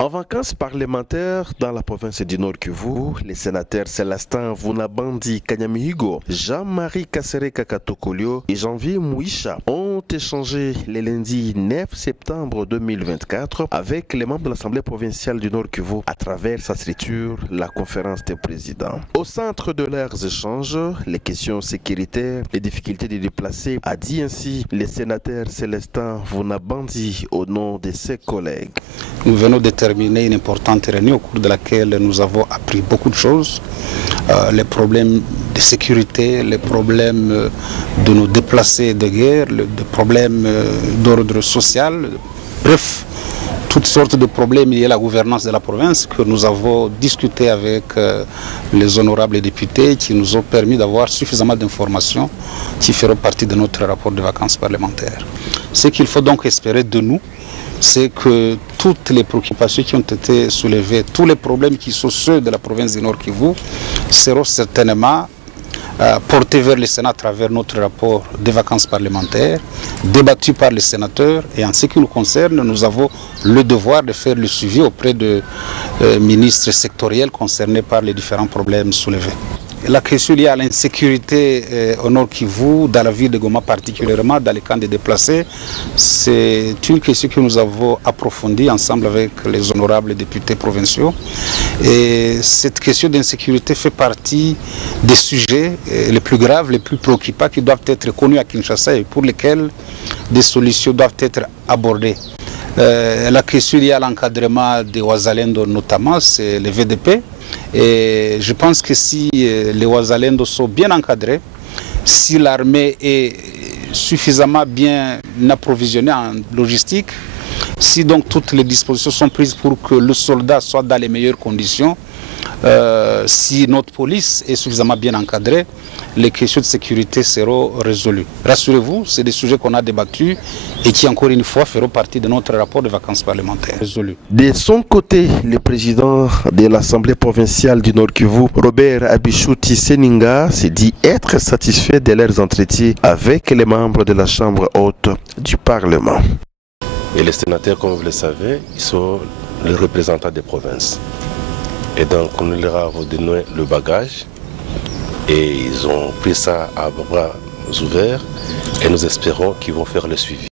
En vacances parlementaires dans la province du Nord Kivu, les sénateurs Célestin Vunabandi Kanyamihigo, Jean-Marie Kasereka Katokolio et Janvier Mouisha ont échangé le lundi 9 septembre 2024 avec les membres de l'Assemblée provinciale du Nord Kivu à travers sa structure, la conférence des présidents. Au centre de leurs échanges, les questions sécuritaires, les difficultés de déplacer, a dit ainsi le sénateur Célestin Vunabandi au nom de ses collègues. Nous venons de terminer une importante réunion au cours de laquelle nous avons appris beaucoup de choses. Les problèmes de sécurité, les problèmes de nos déplacés de guerre, les problèmes d'ordre social, bref, toutes sortes de problèmes liés à la gouvernance de la province que nous avons discuté avec les honorables députés qui nous ont permis d'avoir suffisamment d'informations qui feront partie de notre rapport de vacances parlementaires. Ce qu'il faut donc espérer de nous, c'est que toutes les préoccupations qui ont été soulevées, tous les problèmes qui sont ceux de la province du Nord Kivu seront certainement portés vers le Sénat à travers notre rapport des vacances parlementaires, débattu par les sénateurs. Et en ce qui nous concerne, nous avons le devoir de faire le suivi auprès de ministres sectoriels concernés par les différents problèmes soulevés. La question liée à l'insécurité au Nord Kivu, dans la ville de Goma particulièrement, dans les camps de déplacés, c'est une question que nous avons approfondie ensemble avec les honorables députés provinciaux. Et cette question d'insécurité fait partie des sujets les plus graves, les plus préoccupants qui doivent être connus à Kinshasa et pour lesquels des solutions doivent être abordées. La question liée à l'encadrement des Wazalendo notamment, c'est le VDP. Et je pense que si les Wazalendo sont bien encadrés, si l'armée est suffisamment bien approvisionnée en logistique, si donc toutes les dispositions sont prises pour que le soldat soit dans les meilleures conditions, si notre police est suffisamment bien encadrée, les questions de sécurité seront résolues. Rassurez-vous, c'est des sujets qu'on a débattus et qui, encore une fois, feront partie de notre rapport de vacances parlementaires. Résolu. De son côté, le président de l'Assemblée provinciale du Nord Kivu, Robert Abichouti Seninga, s'est dit être satisfait de leurs entretiens avec les membres de la Chambre haute du Parlement. Et les sénateurs, comme vous le savez, ils sont les représentants des provinces. Et donc, on leur a redonné le bagage et ils ont pris ça à bras ouverts et nous espérons qu'ils vont faire le suivi.